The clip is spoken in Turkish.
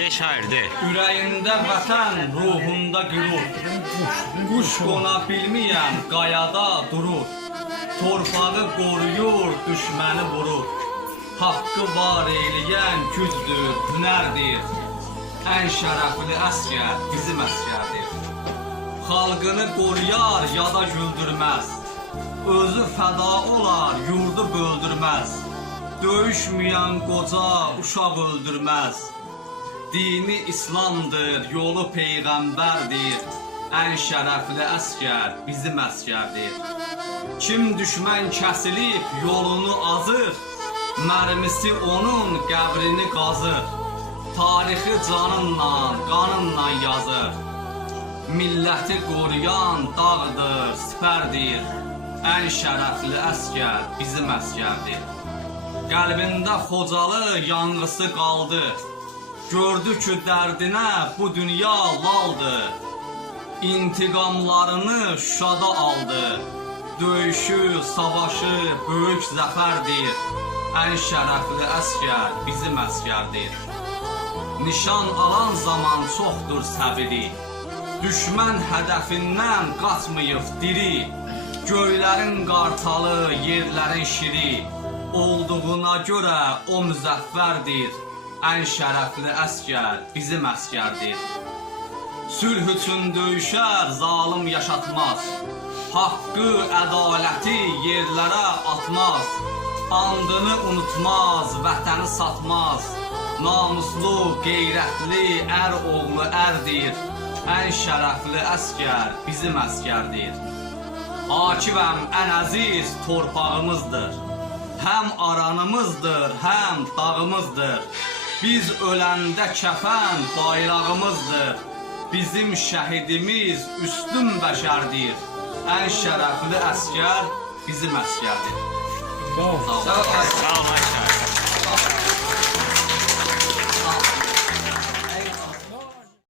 De şair de. Ürəyində vətən, ruhunda qürur. Quş qona bilməyən durur. Torpağı qoruyur, düşməni vurur. Haqqı var eyləyən gücdür, hünərdir. Ən şərəfli əskər bizim əskərdir. Xalqını qoruyar, yada güldürməz. Özü fəda olar, yurdu böldürməz. Döyüşməyən qoca uşaq öldürməz. Dini İslamdır, yolu peyğəmbərdir. Ən şərəfli əskər bizim əskərdir. Kim düşmən kəsilib yolunu azır, mərmisi onun qəbrini qazır. Tarixi canınla, qanınla yazır. Milləti qoruyan dağdır, sipərdir. Ən şərəfli əskər bizim əskərdir. Qəlbində Xocalı yanğısı qaldı. Gördü ki dərdinə bu dünya laldı. İntiqamlarını Şuşada aldı. Döyüşü, savaşı böyük zəfərdir. Ən şərəfli əskər bizim əskərdir. Nişan alan zaman çoxdur səbiri. Düşmən hədəfindən qaçmayıb diri. Göylərin qartalı, yerlərin şiri. Olduğuna görə o müzəffərdir. Ən şərəfli əskər bizim əskərdir. Sülh üçün döyüşər, zalim yaşatmaz. Haqqı, ədaləti yerlərə atmaz. Andını unutmaz, vətəni satmaz. Namuslu, qeyrətli ər oğlu ərdir. Ən şərəfli əskər bizim əskərdir. Akivəm ən əziz torpağımızdır. Həm aranımızdır, həm dağımızdır. Biz öləndə kəfən bayrağımızdır. Bizim şəhidimiz üstün bəşərdir. Ən şərəfli əskər bizim əskərdir. Sağ ol. Sağ ol. Sağ ol Ayşe.